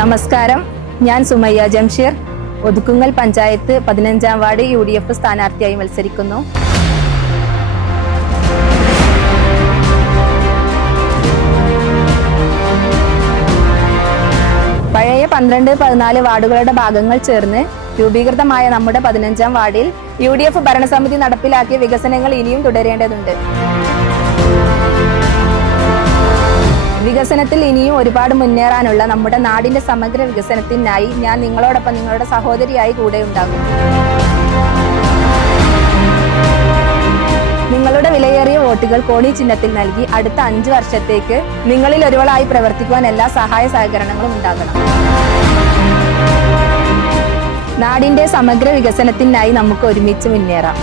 നമസ്കാരം, ഞാൻ Sumayya Jamsheer. Othukkungal panchayat 15-ാം ward UDF സ്ഥാനാർത്ഥിയായി മത്സരിക്കുന്നു. പഴയ 12-14 വാർഡുകളുടെ ഭാഗങ്ങൾ ചേർന്ന് രൂപീകൃതമായ നമ്മുടെ 15-ാം വാർഡിൽ UDF ഭരണസമിതി നടപ്പിലാക്കിയ വികസനങ്ങൾ ഇനിയും തുടരേണ്ടതുണ്ട്. വികസനത്തിൽ ഇനിയും ഒരുപാട് മുന്നേറാനുള്ള നമ്മുടെ നാടിന്റെ സമഗ്ര വികസനത്തിനായി ഞാൻ നിങ്ങളോടൊപ്പം നിങ്ങളുടെ സഹോദരിയായി കൂടെ ഉണ്ടാകും. നിങ്ങളുടെ വിലയേറിയ വോട്ടുകൾ കോണി ചിഹ്നത്തിൽ നൽകി അടുത്ത 5 വർഷത്തേക്ക് നിങ്ങളിൽ ഒരുവളായി പ്രവർത്തിക്കുവാൻ എല്ലാ സഹായ സഹകരണങ്ങളും ഉണ്ടാകണം. നാടിന്റെ സമഗ്ര വികസനത്തിനായി നമുക്ക് ഒരുമിച്ച് മുന്നേറാം.